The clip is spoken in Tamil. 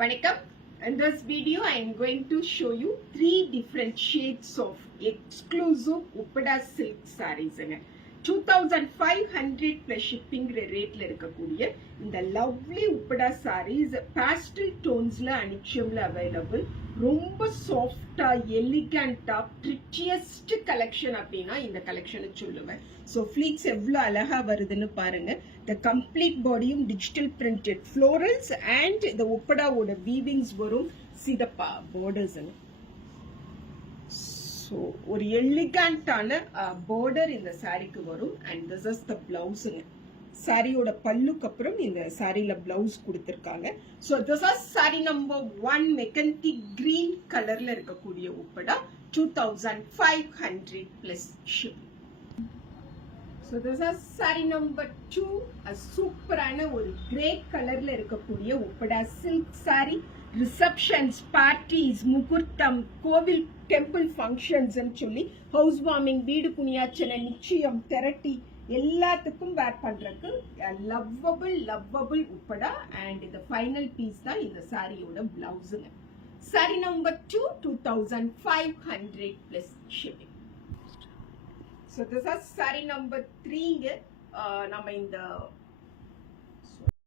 Vanakkam. In this video, I am going to show you 3 different shades of exclusive Uppada silk sarees. 2500 plus shipping rate la irukக்கூடிய இந்த lovely Uppada sarees pastel tones la அனிச்சம்ல available. ரொம்ப சாஃப்டா எலிகண்டா prettiest collection அப்படினா இந்த collection சொல்லுவேன். So fleeks எவ்வளவு அழகா வருதுன்னு பாருங்க. The complete bodyயும் digital printed florals and the Uppada ஓட weavings வரும். See the borders. So ஒரு எலிகண்டான border இந்த சாரிக்கு வரும் and this is the blouse. சாரியோட பல்லுக்கு அப்புறம் இந்த சாரியில பிளவுஸ் கொடுத்திருக்காங்க. So this is saree number 1 mehndi green கலர்ல இருக்கக்கூடிய Uppada 2500 plus shipping. So this is saree number 2, a சூப்பரான ஒரு கிரே கலர்ல இருக்கக்கூடிய Uppada silk saree. Receptions, parties, முகூர்த்தம், கோவில் டெம்பிள் ஃபங்க்ஷன்ஸ் சொல்லி ஹவுஸ் வார்மிங், வீடு புனியாச்சனை, நிச்சயம், தெரட்டி எல்லாத்துக்கும் வேர் பண்றதுக்கு லவ்வபிள் Uppada and இந்த ஃபைனல் பீஸ் தான் இந்த சாரியோட பிளவுஸுங்க. Sari number 2 2500 plus shipping. So this is sari number 3. நம்ம இந்த